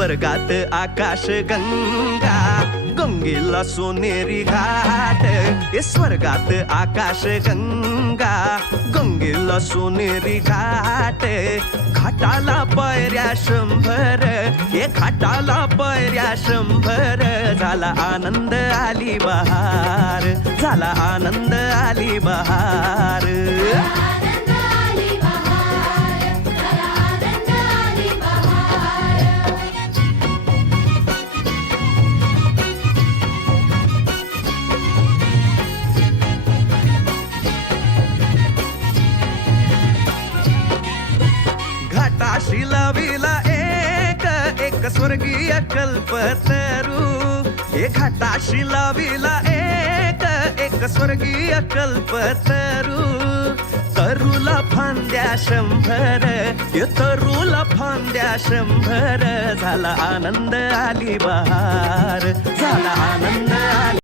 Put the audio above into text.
स्वर्गात आकाश गंगा, गंगेला सोनेरी घाट. स्वर्गात आकाश गंगा, गंगेला सोनेरी घाट. घाटाला पायऱ्या 100, घाटाला पायऱ्या 100. झाला आनंद आली बहार, झाला आनंद आली बहार. घाटाशी लाविला एक स्वर्गीय कल्पतरू. घाटाशी लाविला एक स्वर्गीय कल्पतरू. तरुला फांद्या 100, तरुला फांद्या 100. झाला आनंद आली बहार, झाला आनंद आली.